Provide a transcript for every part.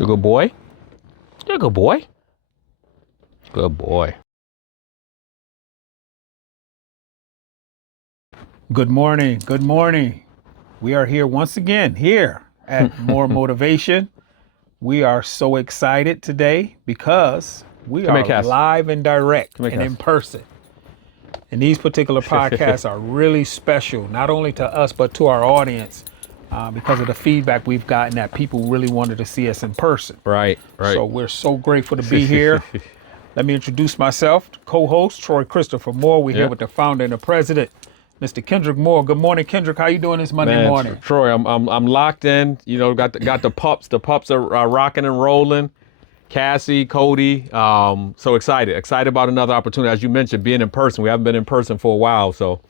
You're a good boy. You're a good boy. Good boy. Good morning. Good morning. We are here once again here at MooreMotivation. We are so excited today because we Come are here, Cass. live and direct Come here, and Cass. in person. And these particular podcasts are really special, not only to us, but to our audience because of the feedback we've gotten that people really wanted to see us in person. Right. So we're so grateful to be here. Let me introduce myself, co-host Troy Christopher Moore. We're here with the founder and the president, Mr. Kendrick Moore. Good morning, Kendrick. How you doing this Monday morning? Troy, I'm locked in. You know, got the pups. The pups are rocking and rolling. Cassie, Cody, so excited about another opportunity. As you mentioned, being in person. We haven't been in person for a while, so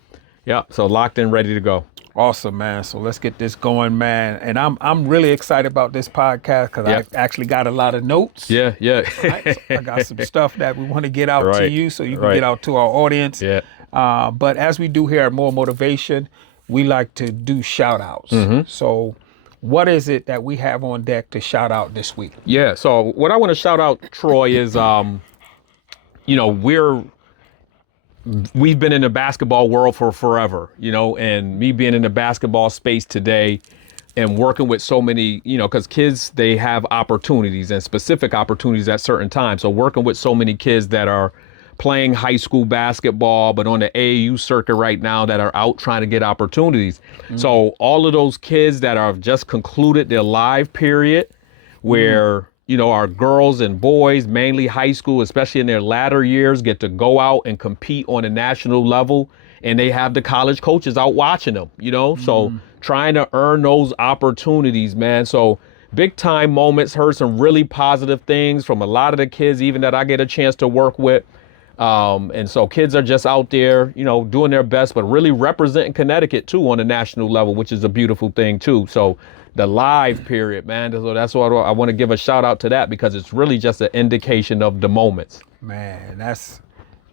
locked in, ready to go. Awesome, man. So let's get this going, man. And I'm really excited about this podcast because I actually got a lot of notes. Yeah. Right? So I got some stuff that we want to get out to you so you can get out to our audience. Yeah. But as we do here at MooreMotivation, we like to do shout outs. So what is it that we have on deck to shout out this week? Yeah. So what I want to shout out, Troy, is, we've been in the basketball world for forever, and me being in the basketball space today and working with so many, because kids, they have opportunities and specific opportunities at certain times. So working with so many kids that are playing high school basketball, but on the AAU circuit right now that are out trying to get opportunities. So all of those kids that have just concluded their live period where, our girls and boys, mainly high school, especially in their latter years, get to go out and compete on a national level. And they have the college coaches out watching them, so trying to earn those opportunities, man. So big time moments, heard some really positive things from a lot of the kids, even that I get a chance to work with. And so kids are just out there, doing their best, but really representing Connecticut too on a national level, which is a beautiful thing too. So the live period, man. So that's why I want to give a shout out to that because it's really just an indication of the moments. Man, that's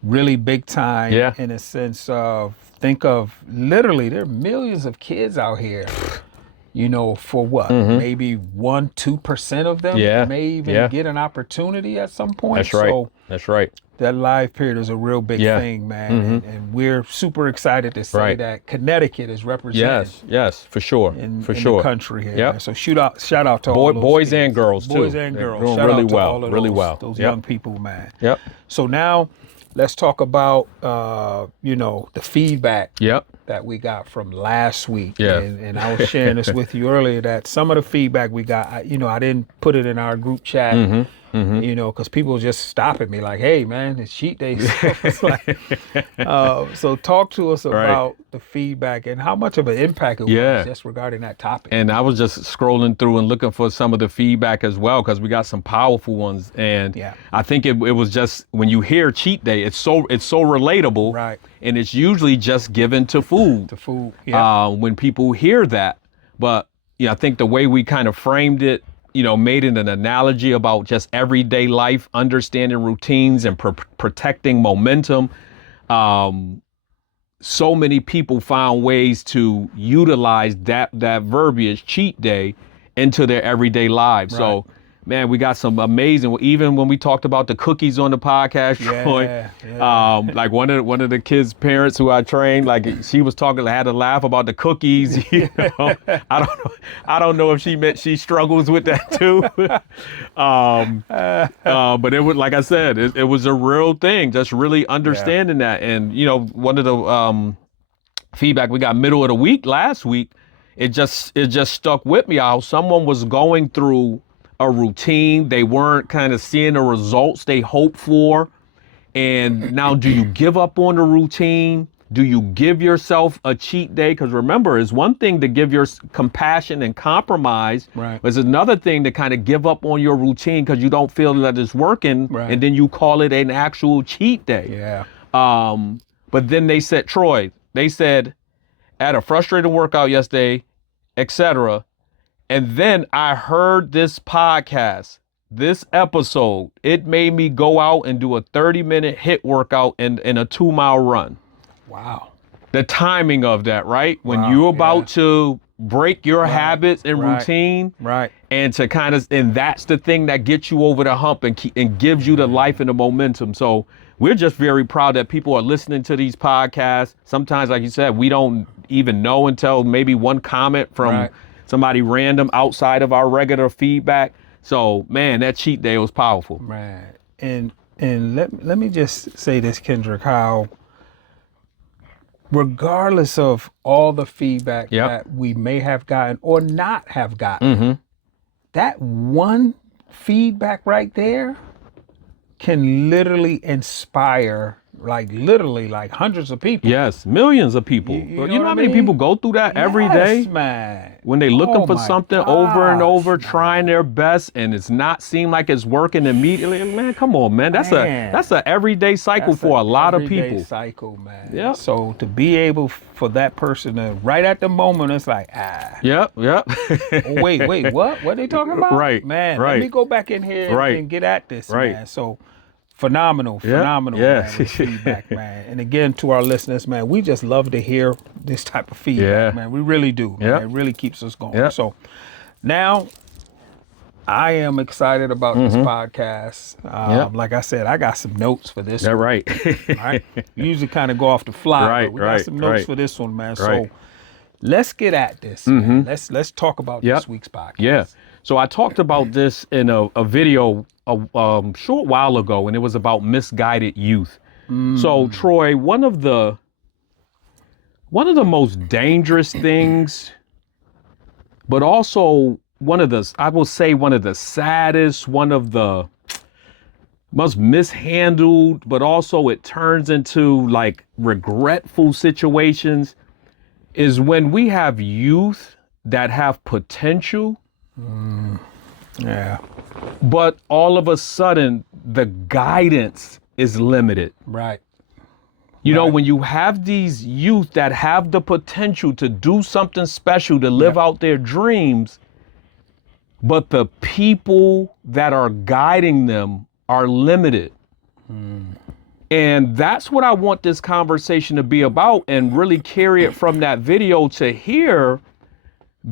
really big time in a sense of, think of literally there are millions of kids out here, for what? Maybe 1-2% of them may even get an opportunity at some point. That's right. So that's right. That live period is a real big thing, man. And we're super excited to say that Connecticut is represented. Yes, for sure. In the country here. Man. So shout out to all those boys kids. and girls too. Boys and girls. Doing Shout really out to well. all of Really those, well. Those young people, man. Yep. So now let's talk about the feedback that we got from last week. Yeah. And I was sharing this with you earlier that some of the feedback we got, I didn't put it in our group chat. Because people were just stopping me like, hey, man, it's cheat day. It's like, so talk to us about the feedback and how much of an impact it was just regarding that topic. And I was just scrolling through and looking for some of the feedback as well, because we got some powerful ones. And I think it was just, when you hear cheat day, it's so relatable. Right. And it's usually just given to food. When people hear that. But I think the way we kind of framed it, made it an analogy about just everyday life, understanding routines and protecting momentum. So many people found ways to utilize that verbiage, cheat day, into their everyday lives. Right. So, man, we got some amazing, even when we talked about the cookies on the podcast, Troy, like one of the kids' parents who I trained, like she was talking, I had to laugh about the cookies. I don't know if she meant she struggles with that too. But it was, like I said, it was a real thing, just really understanding that. And, one of the feedback we got middle of the week last week, it just stuck with me how someone was going through a routine. They weren't kind of seeing the results they hoped for. And now, do you give up on the routine? Do you give yourself a cheat day? Because remember, it's one thing to give your compassion and compromise. Right. It's another thing to kind of give up on your routine because you don't feel that it's working. Right. And then you call it an actual cheat day. Yeah. But then they said, Troy, they said, at a frustrating workout yesterday, etc. And then I heard this podcast, this episode, it made me go out and do a 30-minute HIIT workout and a 2-mile run. Wow. The timing of that, right? When you're about to break your habits and routine. Right. and to kind of, and that's the thing that gets you over the hump and gives you the life and the momentum. So we're just very proud that people are listening to these podcasts. Sometimes, like you said, we don't even know until maybe one comment from somebody random outside of our regular feedback. So, man, that cheat day was powerful. Right. And let me just say this, Kendrick, how regardless of all the feedback that we may have gotten or not have gotten, that one feedback right there can literally inspire literally hundreds of people. Yes, millions of people. You know how many people go through that every day? Man. When they looking for something over and over, trying their best, and it's not seem like it's working immediately. Man, come on, man. That's a everyday cycle for a lot of people. Everyday cycle, man. Yeah. So to be able for that person to right at the moment, it's like, Yep. Oh, wait, what? What are they talking about? Right. Man, right. let me go back in here and get at this, man. So phenomenal, man, with feedback, man. And again, to our listeners, man, we just love to hear this type of feedback, man. We really do. Man. It really keeps us going. So now I am excited about this podcast. Like I said, I got some notes for this one. Right. Right. We usually kind of go off the fly, but we got some notes for this one, man. So let's get at this, man. Let's talk about this week's podcast. Yeah. So I talked about this in a video a short while ago, and it was about misguided youth. So Troy, one of the most dangerous things, but also one of the saddest, one of the most mishandled, but also it turns into like regretful situations, is when we have youth that have potential. Yeah. But all of a sudden, the guidance is limited. Right. You know, when you have these youth that have the potential to do something special, to live out their dreams, but the people that are guiding them are limited. And that's what I want this conversation to be about, and really carry it from that video to here,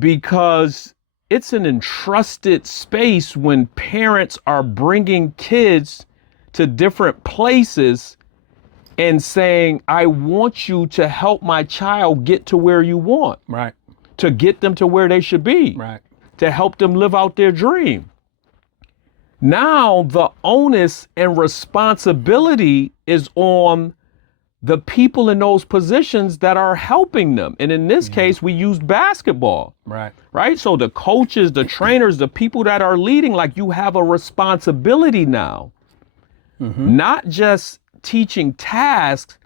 because it's an entrusted space when parents are bringing kids to different places and saying, I want you to help my child get to where you want. Right. To get them to where they should be. Right. To help them live out their dream. Now the onus and responsibility is on the people in those positions that are helping them. And in this case, we used basketball. Right. Right? So the coaches, the trainers, the people that are leading, like, you have a responsibility now. Not just teaching tasks,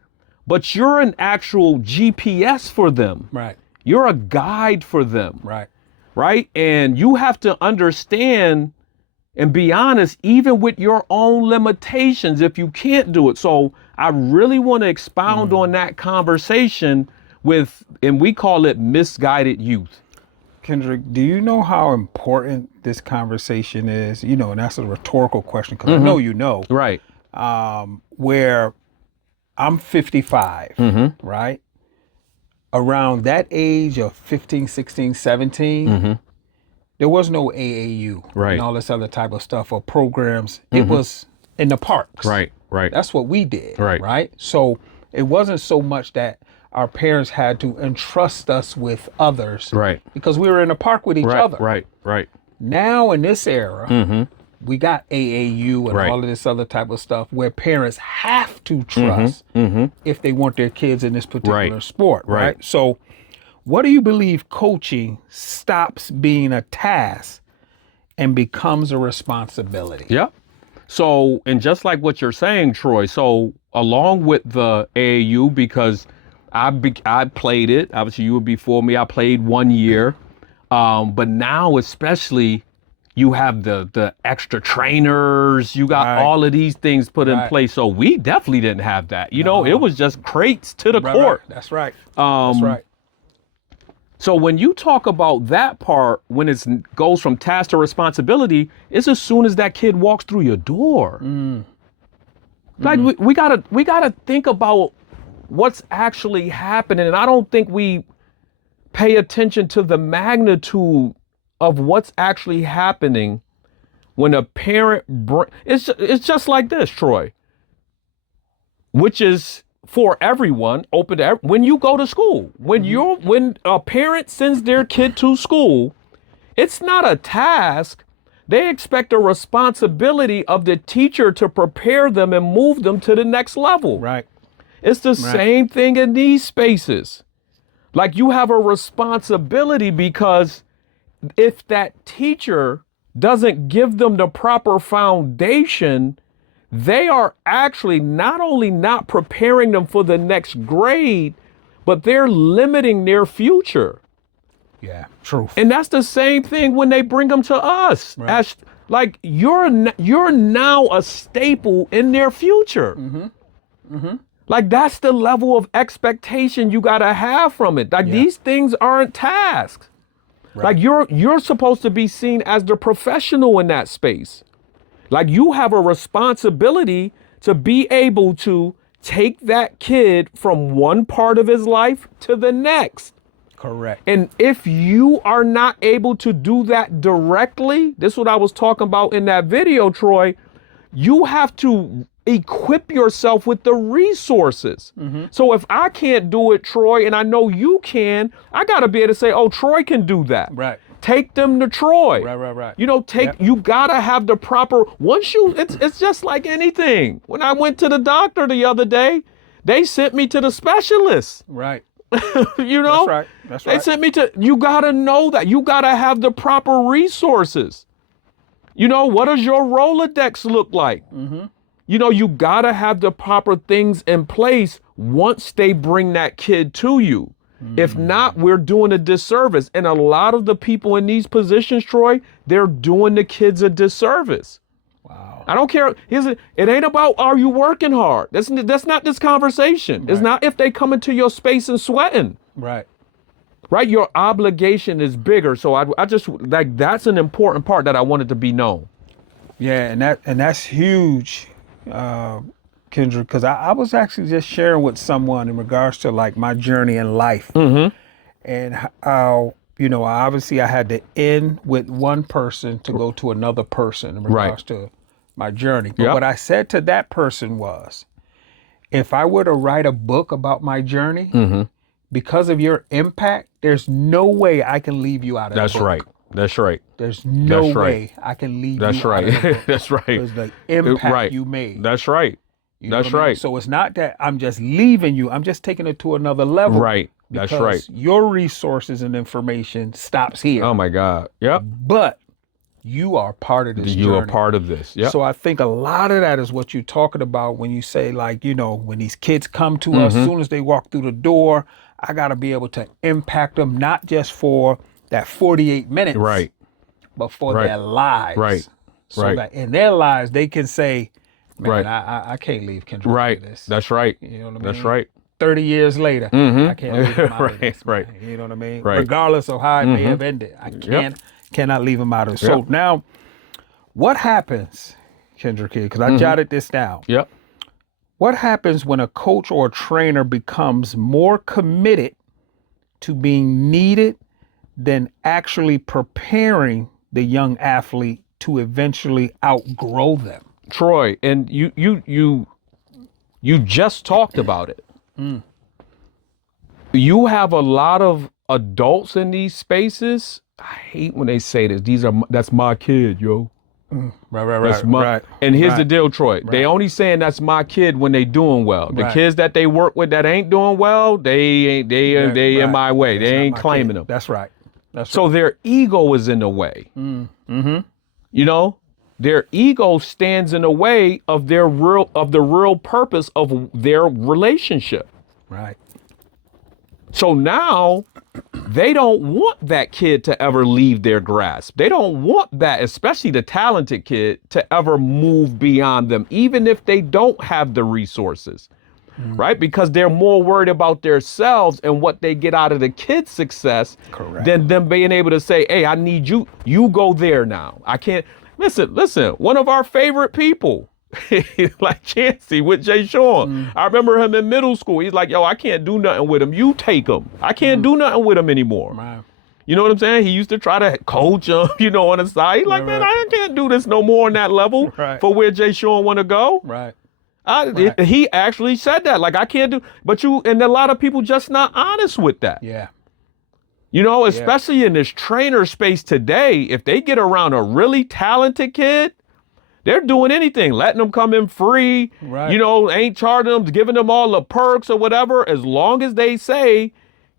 but you're an actual GPS for them. Right. You're a guide for them. Right. Right? And you have to understand and be honest, even with your own limitations, if you can't do it. So I really want to expound on that conversation with, and we call it misguided youth. Kendrick, do you know how important this conversation is? You know, and that's a rhetorical question, because I know you know. Right. Where I'm 55, right? Around that age of 15, 16, 17, there was no AAU and all this other type of stuff or programs. It was in the parks. Right. That's what we did. Right. So it wasn't so much that our parents had to entrust us with others. Right. Because we were in the park with each other. Right. Now in this era, we got AAU and all of this other type of stuff where parents have to trust if they want their kids in this particular sport. Right. So what do you believe coaching stops being a task and becomes a responsibility? Yep. So, and just like what you're saying, Troy, so along with the AAU, because I played it, obviously you were before me, I played 1 year. But now especially you have the extra trainers, you got all of these things put in place. So we definitely didn't have that. You know, it was just crates to the court. That's right. That's right. So when you talk about that part, when it goes from task to responsibility, it's as soon as that kid walks through your door. Like we gotta think about what's actually happening. And I don't think we pay attention to the magnitude of what's actually happening when a parent it's just like this, Troy, which is for everyone, open to when you go to school, when a parent sends their kid to school, it's not a task. They expect a responsibility of the teacher to prepare them and move them to the next level. Right. It's the same thing in these spaces. Like, you have a responsibility, because if that teacher doesn't give them the proper foundation, they are actually not only not preparing them for the next grade, but they're limiting their future. Yeah, truth. And that's the same thing when they bring them to us. Right. As like, you're now a staple in their future. Like, that's the level of expectation you gotta have from it. Like, these things aren't tasks. Right. Like, you're supposed to be seen as the professional in that space. Like, you have a responsibility to be able to take that kid from one part of his life to the next. Correct. And if you are not able to do that directly, this is what I was talking about in that video, Troy, you have to equip yourself with the resources. So if I can't do it, Troy, and I know you can, I got to be able to say, oh, Troy can do that. Right. Take them to Troy. Right. You know, you gotta have the proper, it's just like anything. When I went to the doctor the other day, they sent me to the specialist. Right. You know? That's right. They sent me you gotta know that. You gotta have the proper resources. You know, what does your Rolodex look like? You know, you gotta have the proper things in place once they bring that kid to you. If not, we're doing a disservice. And a lot of the people in these positions, Troy, they're doing the kids a disservice. Wow. I don't care. It ain't about, are you working hard? That's not this conversation. Right. It's not if they come into your space and sweating. Right. Right. Your obligation is bigger. So I just, like, that's an important part that I wanted to be known. Yeah. And that's huge. Kendrick, because I was actually just sharing with someone in regards to, like, my journey in life, and how, you know, obviously I had to end with one person to go to another person in regards to my journey. But what I said to that person was, if I were to write a book about my journey, because of your impact, there's no way I can leave you out of the book. That's right. There's no way I can leave you out of the book. That's right. Because the impact you made. That's right. That's right. So it's not that I'm just leaving you. I'm just taking it to another level. Right. That's right. Your resources and information stops here. Oh my God. Yep. But you are part of this journey. You are part of this. Yep. So I think a lot of that is what you're talking about when you say, like, you know, when these kids come to us, as soon as they walk through the door, I got to be able to impact them, not just for that 48 minutes, right, but for their lives. Right. So that in their lives, they can say, man, I can't leave Kendrick out of this. That's right. You know what I mean? That's right. 30 years later, I can't leave him out of this. Right. You know what I mean? Right. Regardless of how it may have ended, I cannot leave him out of it. So now, what happens, Kendrick, because I jotted this down. Yep. What happens when a coach or a trainer becomes more committed to being needed than actually preparing the young athlete to eventually outgrow them? Troy, and you just talked about it. You have a lot of adults in these spaces. I hate when they say this. That's my kid, yo. Right. And here's the deal, Troy. They only saying that's my kid when they doing well. The kids that they work with that ain't doing well, they in my way. They ain't claiming them. That's right. So their ego is in the way. You know, their ego stands in the way of the real purpose of their relationship. Right. So now they don't want that kid to ever leave their grasp. They don't want that, especially the talented kid, to ever move beyond them, even if they don't have the resources, right? Because they're more worried about themselves and what they get out of the kid's success than them being able to say, hey, I need you. You go there now. I can't. Listen, one of our favorite people, like Chancey with Jay Sean. I remember him in middle school. He's like, yo, I can't do nothing with him. You take him. I can't do nothing with him anymore. You know what I'm saying? He used to try to coach him, on the side. He's like, man, I can't do this no more on that level for where Jay Sean want to go. Right. He actually said that. Like, I can't do, and a lot of people just not honest with that. Yeah. Especially in this trainer space today, if they get around a really talented kid, they're doing anything, letting them come in free, ain't charging them, giving them all the perks or whatever, as long as they say,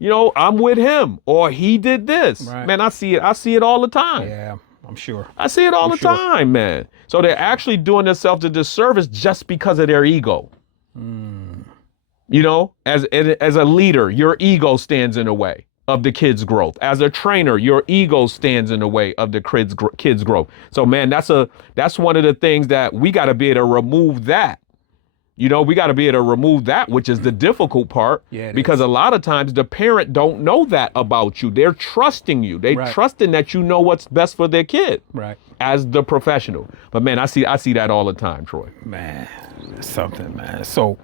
I'm with him or he did this. Right. Man, I see it all the time. Yeah, I'm sure. I see it all the time, man. So they're actually doing themselves a disservice just because of their ego. As a leader, your ego stands in the way of the kid's growth. As a trainer, your ego stands in the way of the kid's growth. So, man, that's one of the things that we got to be able to remove that. We got to be able to remove that, which is the difficult part, because a lot of times the parent don't know that about you. They're trusting you. They trusting that you know what's best for their kid, as the professional. But man, I see that all the time, Troy. Man, it's something, man. So,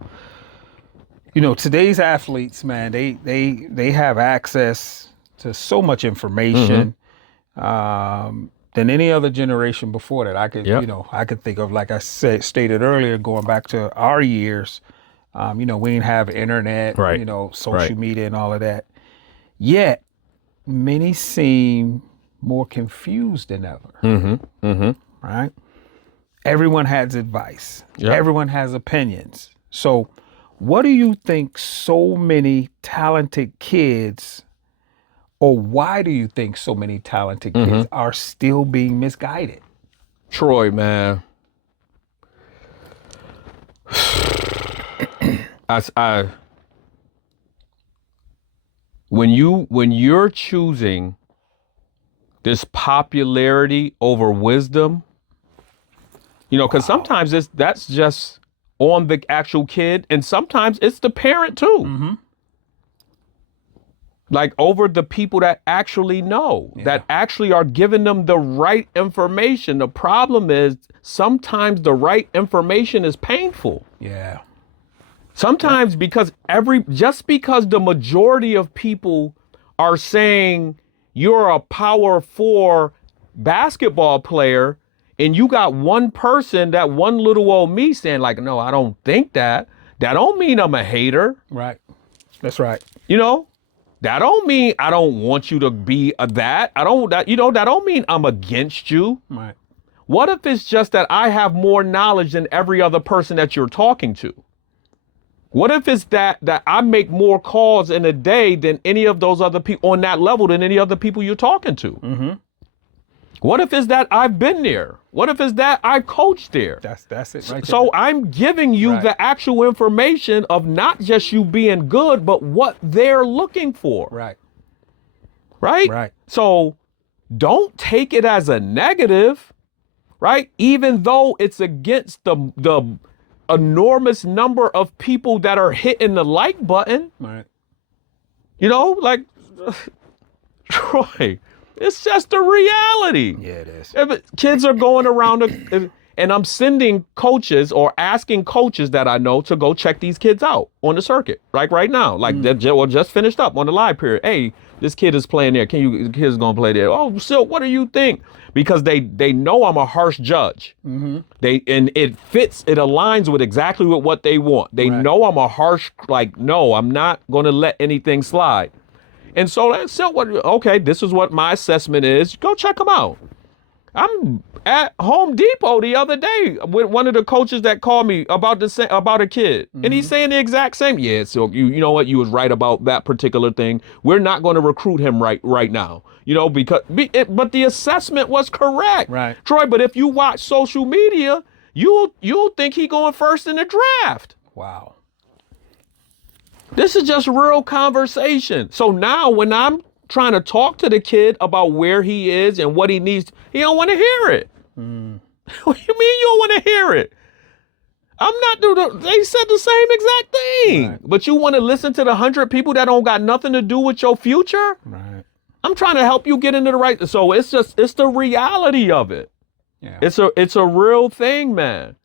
today's athletes, man, they have access to so much information. Than any other generation before that. I could think of, like I stated earlier, going back to our years, we didn't have internet, social media and all of that. Yet, many seem more confused than ever. Right? Everyone has advice. Everyone has opinions. So, what do you think so many talented kids, or why do you think so many talented kids are still being misguided? Troy, man. When you're choosing this popularity over wisdom, because sometimes that's just on the actual kid, and sometimes it's the parent too. Like, over the people that actually know, that actually are giving them the right information. The problem is sometimes the right information is painful. Yeah. Sometimes because the majority of people are saying you're a power 4 basketball player, and you got one person, that one little old me, saying like, no, I don't think that. That don't mean I'm a hater. Right. That's right. That don't mean I don't want you to be that. That don't mean I'm against you. Right. What if it's just that I have more knowledge than every other person that you're talking to? What if it's that I make more calls in a day than any of those other people on that level than any other people you're talking to? What if it's that I've been there? What if it's that I coached there? That's it right there. So I'm giving you the actual information of not just you being good, but what they're looking for. Right? So don't take it as a negative, right? Even though it's against the enormous number of people that are hitting the like button. Right. Like, Troy, it's just a reality. Yeah, it is. Kids are going around, and I'm sending coaches or asking coaches that I know to go check these kids out on the circuit, like right now. Like, they just finished up on the live period. Hey, this kid is playing there. The kid's going to play there. Oh, so what do you think? Because they know I'm a harsh judge. And it aligns with exactly with what they want. They know I'm a harsh, no, I'm not going to let anything slide. And so this is what my assessment is. Go check them out. I'm at Home Depot the other day with one of the coaches that called me about a kid. And he's saying the exact same. Yeah, so you know what? You was right about that particular thing. We're not going to recruit him right now. But the assessment was correct. Right. Troy, but if you watch social media, you'll think he going first in the draft. Wow. This is just real conversation. So now when I'm trying to talk to the kid about where he is and what he needs, he don't want to hear it. What do you mean you don't want to hear it? I'm not doing. They said the same exact thing. But you want to listen to the 100 people that don't got nothing to do with your future? Right. I'm trying to help you get into the right. So it's the reality of it. Yeah. It's a real thing, man.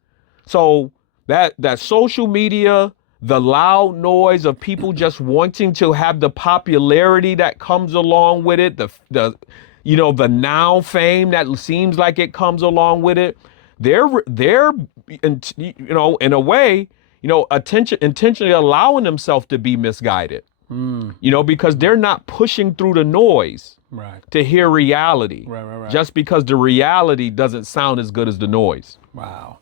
So that social media, the loud noise of people just wanting to have the popularity that comes along with it, the now fame that seems like it comes along with it, they're in a way, intentionally allowing themselves to be misguided, because they're not pushing through the noise to hear reality, just because the reality doesn't sound as good as the noise. Wow.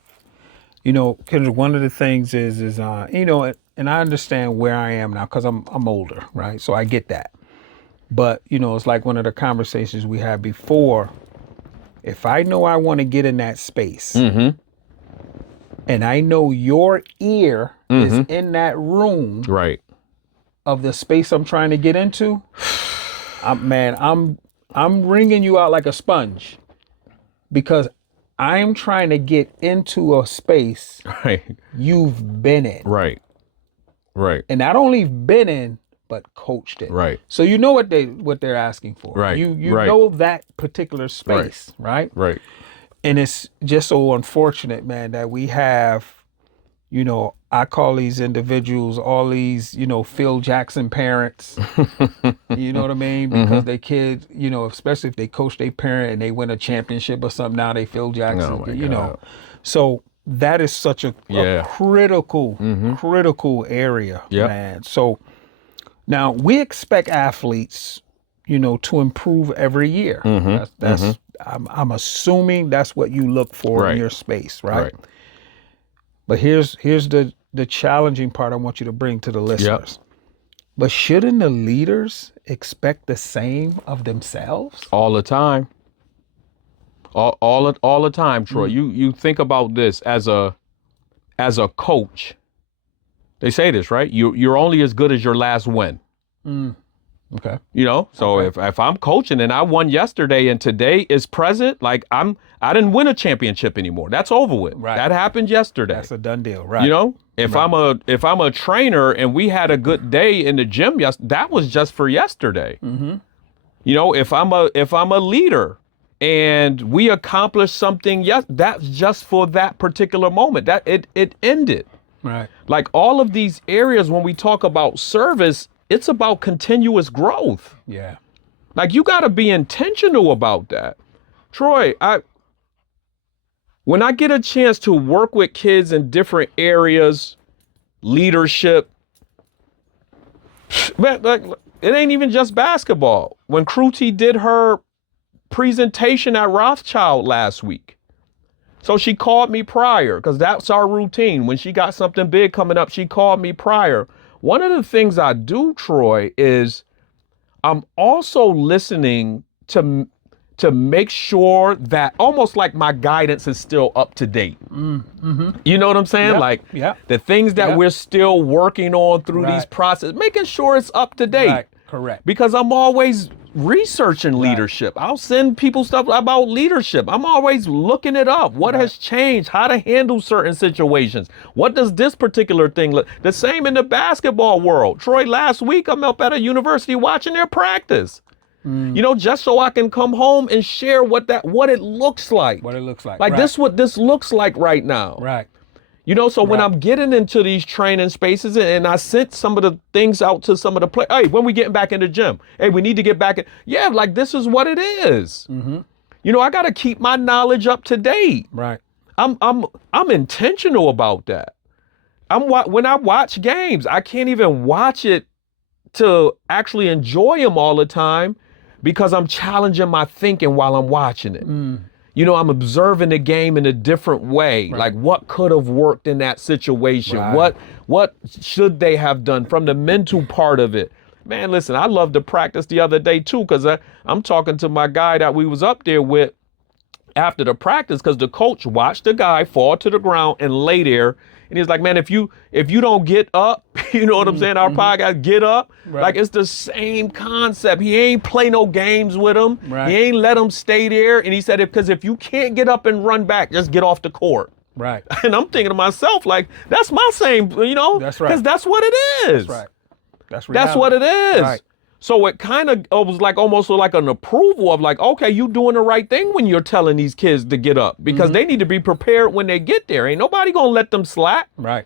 Kendrick, one of the things is and I understand where I am now because I'm older, right? So I get that. But, it's like one of the conversations we had before. If I know I want to get in that space, and I know your ear is in that room of the space I'm trying to get into, I'm wringing you out like a sponge because I'm trying to get into a space you've been in. Right. And not only been in, but coached it. Right. So you know what they're asking for. Right. You know that particular space, right? Right. And it's just so unfortunate, man, that we have, I call these individuals all these, Phil Jackson parents. You know what I mean? Because they kids, especially if they coach their parent and they win a championship or something, now they Phil Jackson, God. So that is such a critical area, man. So now we expect athletes, to improve every year. That's I'm assuming that's what you look for in your space, right? But here's the challenging part I want you to bring to the listeners. Yep. But shouldn't the leaders expect the same of themselves? All the time. All the time, Troy. You think about this as a coach. They say this, right? You're only as good as your last win. Okay. So if I'm coaching and I won yesterday and today is present, like I didn't win a championship anymore. That's over with. Right. That happened yesterday. That's a done deal, right? If I'm a trainer and we had a good day in the gym, that was just for yesterday. If I'm a leader and we accomplished something, that's just for that particular moment. That it ended. Right. Like all of these areas when we talk about service, it's about continuous growth. Yeah. Like you got to be intentional about that. Troy, when I get a chance to work with kids in different areas, leadership, man, like, it ain't even just basketball. When Kruti did her presentation at Rothschild last week, so she called me prior because that's our routine. When she got something big coming up, she called me prior. One of the things I do, Troy, is I'm also listening to make sure that almost like my guidance is still up to date. You know what I'm saying? The things that we're still working on through these processes, making sure it's up to date. Right. Correct. Because I'm always researching leadership. I'll send people stuff about leadership. I'm always looking it up. What has changed? How to handle certain situations? What does this particular thing look? The same in the basketball world. Troy, last week I'm up at a university watching their practice. Just so I can come home and share what it looks like. What it looks like. Like this, what this looks like right now. Right. So when I'm getting into these training spaces and I sent some of the things out to some of the players, hey, when we getting back in the gym, hey, we need to get back in. Yeah, like this is what it is. I got to keep my knowledge up to date. Right. I'm intentional about that. When I watch games, I can't even watch it to actually enjoy them all the time because I'm challenging my thinking while I'm watching it. I'm observing the game in a different way. Right. Like what could have worked in that situation? Right. What should they have done from the mental part of it? Man, listen, I loved to practice the other day too, because I'm talking to my guy that we was up there with after the practice, because the coach watched the guy fall to the ground and lay there. And he's like, man, if you don't get up, you know what I'm saying? Our podcast, get up. Right. Like it's the same concept. He ain't play no games with him. Right. He ain't let him stay there. And he said, because if you can't get up and run back, just get off the court. Right. And I'm thinking to myself, like, that's my same, That's right. Because that's what it is. That's right. That's what it is. Right. So it kind of was like almost like an approval of like, okay, you doing the right thing when you're telling these kids to get up because they need to be prepared when they get there. Ain't nobody gonna let them slack. Right.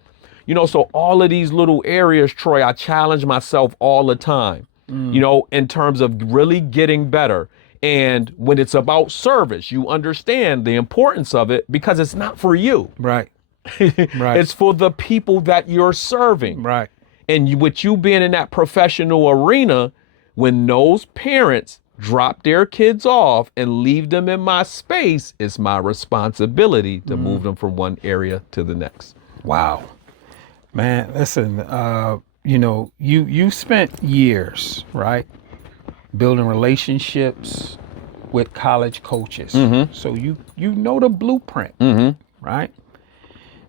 So all of these little areas, Troy, I challenge myself all the time, in terms of really getting better. And when it's about service, you understand the importance of it because it's not for you. Right. Right. It's for the people that you're serving. Right. And with you being in that professional arena, when those parents drop their kids off and leave them in my space, it's my responsibility to move them from one area to the next. Wow. Man, listen, you spent years, right, building relationships with college coaches. So you know the blueprint, right?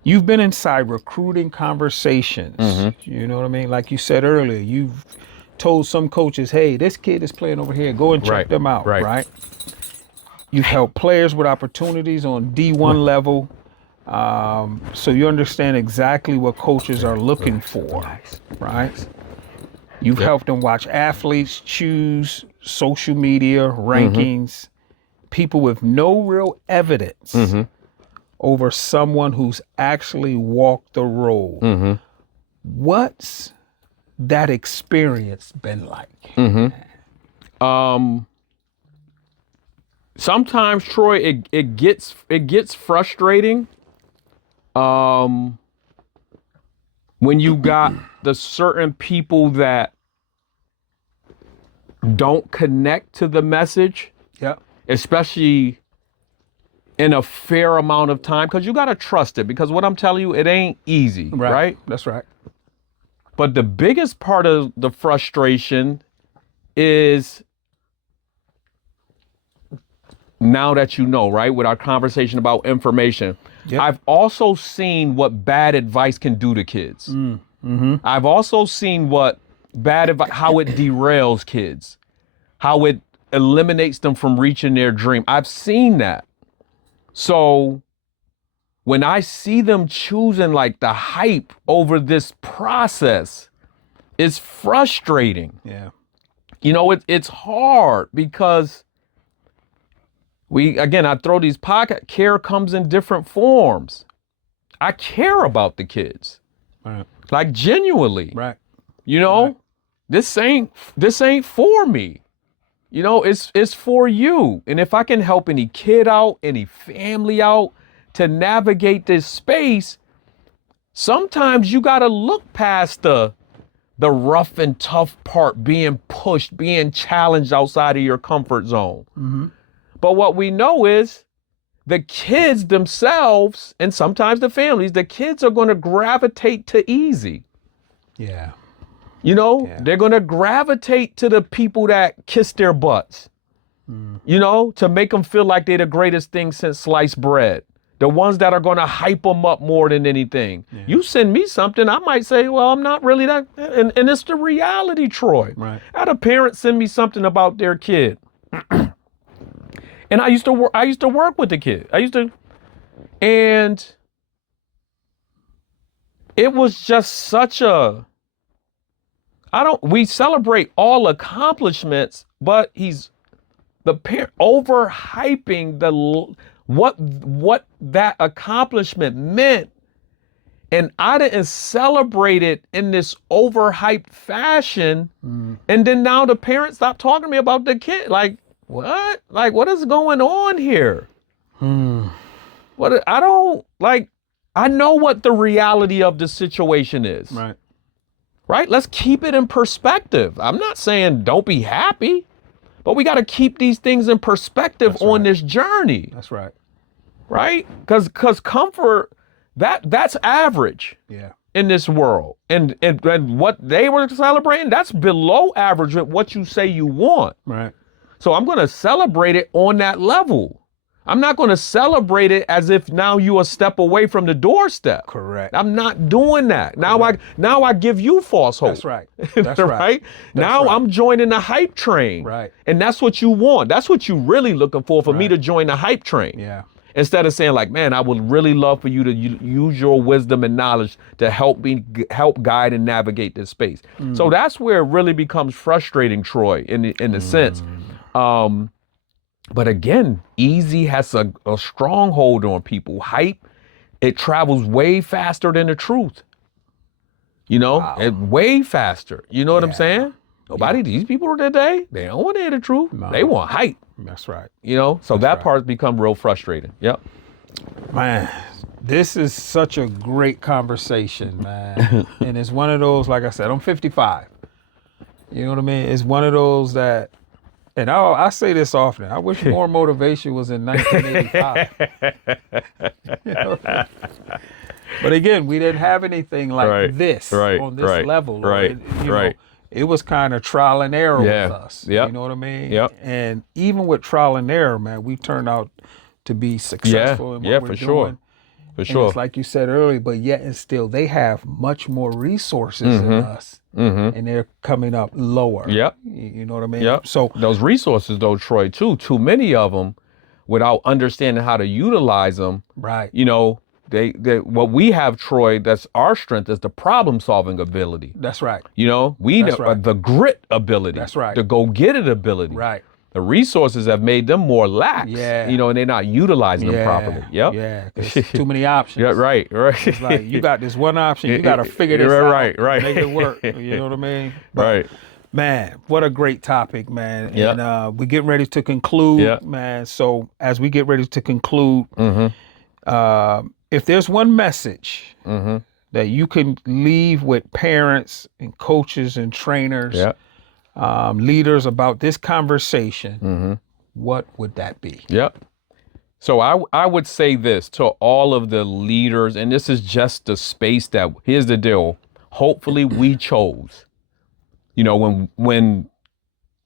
You've been inside recruiting conversations. You know what I mean? Like you said earlier, you've told some coaches, hey, this kid is playing over here. Go and check them out, right? You've helped players with opportunities on D1 level. So you understand exactly what coaches are looking for, right? You've helped them watch athletes choose social media rankings, people with no real evidence over someone who's actually walked the road. What's that experience been like? Sometimes, Troy, it gets frustrating when you got the certain people that don't connect to the message, especially in a fair amount of time, because you got to trust it, because what I'm telling you, it ain't easy, right? That's right. But the biggest part of the frustration is, now that you know, right, with our conversation about information, I've also seen what bad advice can do to kids. I've also seen what bad advice, how it derails kids, how it eliminates them from reaching their dream. I've seen that. So when I see them choosing like the hype over this process, it's frustrating. Yeah. It's hard because I throw these podcasts, care comes in different forms. I care about the kids. Right. Like genuinely. Right. This ain't for me. It's for you. And if I can help any kid out, any family out to navigate this space, sometimes you got to look past the rough and tough part, being pushed, being challenged outside of your comfort zone. But what we know is the kids themselves, and sometimes the families, the kids are going to gravitate to easy. Yeah. They're going to gravitate to the people that kiss their butts, to make them feel like they're the greatest thing since sliced bread. The ones that are going to hype them up more than anything. Yeah. You send me something, I might say, well, I'm not really that. And it's the reality, Troy. Right. I had a parent send me something about their kid. And I used to work with the kid. And it was just such we celebrate all accomplishments, but he's the parent overhyping what that accomplishment meant. And I didn't celebrate it in this overhyped fashion. And then now the parents stopped talking to me about the kid. Like, what? Like, what is going on here? I know what the reality of the situation is. Right? Let's keep it in perspective. I'm not saying don't be happy, but we got to keep these things in perspective on this journey. That's right. Right? Because comfort, that's average in this world. And what they were celebrating, that's below average with what you say you want. Right. So I'm going to celebrate it on that level. I'm not going to celebrate it as if now you a step away from the doorstep. Correct. I'm not doing that. Now I give you false hope. That's right. That's right. Now I'm joining the hype train. Right. And that's what you want. That's what you really looking for me to join the hype train. Yeah. Instead of saying like, man, I would really love for you to use your wisdom and knowledge to help guide and navigate this space. So that's where it really becomes frustrating, Troy, in the sense. But again, easy has a stronghold on people. Hype, it travels way faster than the truth. You know, Wow. and way faster. You know what I'm Yeah. saying? Nobody, these people today, they don't want to hear the truth. No. They want hype. That's right. You know, so That's that right. part's become real frustrating. Yep. Man, this is such a great conversation, man. And it's one of those, like I said, I'm 55. You know what I mean? It's one of those that, and I say this often, I wish MooreMotivation was in 1985. You know? But again, we didn't have anything like this on this level. You know, it was kind of trial and error with us. Yep. You know what I mean? Yep. And even with trial and error, man, we turned out to be successful in what we're doing. For And sure. it's like you said earlier, but yet and still, they have much more resources than us, and they're coming up lower. Yep. You know what I mean? Yep. So those resources, though, Troy, too many of them, without understanding how to utilize them. right. You know, they what we have, Troy, that's our strength is the problem solving ability. That's right. You know, we That's know right. the grit ability. That's right. The go get it ability. Right. The resources have made them more lax. Yeah. You know, and they're not utilizing them properly. Yep. Yeah. 'Cause too many options. Yeah. Right. It's like you got this one option, you got to figure this out, right. make it work. You know what I mean? But, Right. man, what a great topic, man. Yep. And we're getting ready to conclude, Yep. man. So as we get ready to conclude, if there's one message that you can leave with parents and coaches and trainers, Yep. leaders about this conversation, what would that be? Yep. So I would say this to all of the leaders, and this is just the space that, here's the deal. Hopefully we chose. You know, when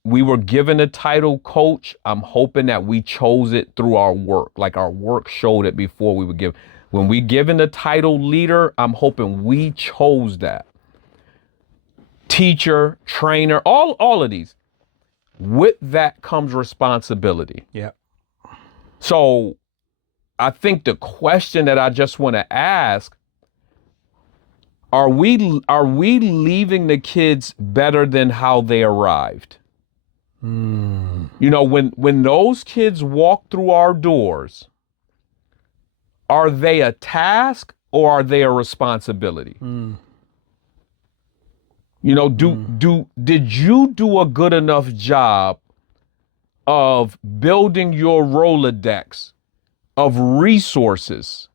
we were given a title coach, I'm hoping that we chose it through our work. Like our work showed it before we were given. When we given the title leader, I'm hoping we chose that. Teacher, trainer, all of these. With that comes responsibility. Yeah. So I think the question that I just want to ask, are we leaving the kids better than how they arrived? You know, when those kids walk through our doors, are they a task or are they a responsibility? You know, did you do a good enough job of building your Rolodex of resources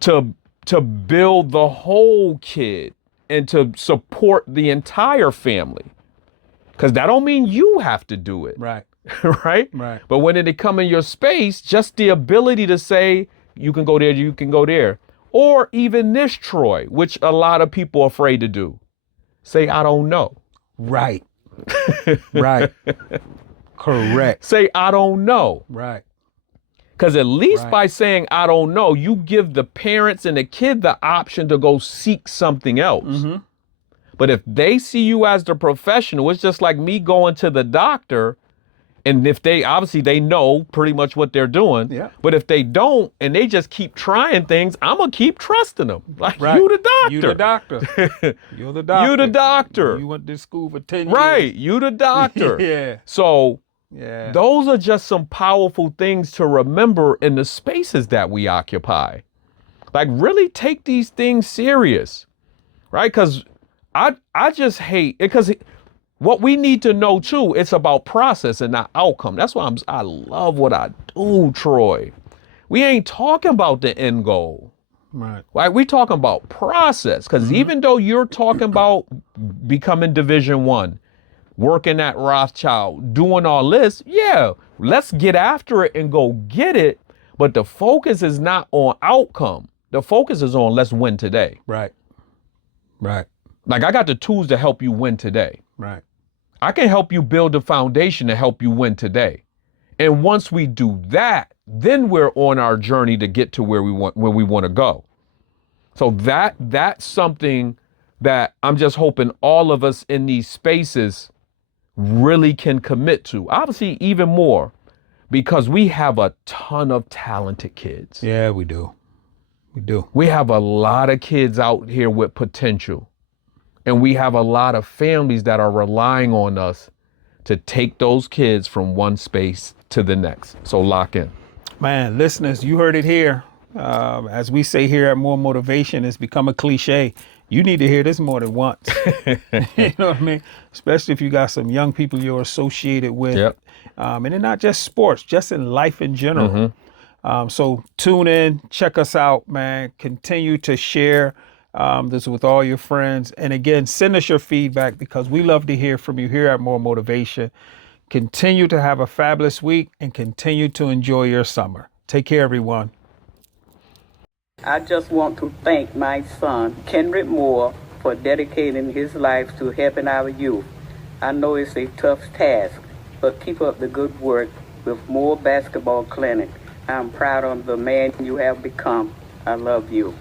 to build the whole kid and to support the entire family? Because that don't mean you have to do it. Right. Right? Right. But when they come in your space, just the ability to say, you can go there, you can go there. Or even this, Troy, which a lot of people are afraid to do. Say, I don't know. Right. Right. Correct. Say, I don't know. Right. Because at least by saying, I don't know, you give the parents and the kid the option to go seek something else. But if they see you as the professional, it's just like me going to the doctor. And if they know pretty much what they're doing. Yeah. But if they don't, and they just keep trying things, I'm going to keep trusting them. Like, you the doctor. You the doctor. You're the doctor. You the doctor. You went to school for 10 years. Right. You the doctor. Yeah. So Yeah. those are just some powerful things to remember in the spaces that we occupy. Like, really take these things serious. Right? Because I just hate it, because what we need to know too, it's about process and not outcome. That's why I love what I do, Troy. We ain't talking about the end goal. Right. Right? We talking about process. Because even though you're talking about becoming Division I, working at Rothschild, doing all this, yeah, let's get after it and go get it. But the focus is not on outcome. The focus is on let's win today. Right. Right. Like, I got the tools to help you win today. Right. I can help you build a foundation to help you win today. And once we do that, then we're on our journey to get to where we want to go. So that's something that I'm just hoping all of us in these spaces really can commit to. Obviously, even more, because we have a ton of talented kids. Yeah, we do. We do. We have a lot of kids out here with potential. And we have a lot of families that are relying on us to take those kids from one space to the next. So lock in. Man, listeners, you heard it here. As we say here at MooreMotivation, it's become a cliche. you need to hear this more than once. You know what I mean? Especially if you got some young people you're associated with. Yep. And they're not just sports, just in life in general. So tune in, check us out, man. Continue to share this with all your friends. And again, send us your feedback because we love to hear from you here at More Motivation. Continue to have a fabulous week and continue to enjoy your summer. Take care, everyone. I just want to thank my son, Kenrick Moore, for dedicating his life to helping our youth. I know it's a tough task, but keep up the good work with Moore Basketball Clinic. I'm proud of the man you have become. I love you.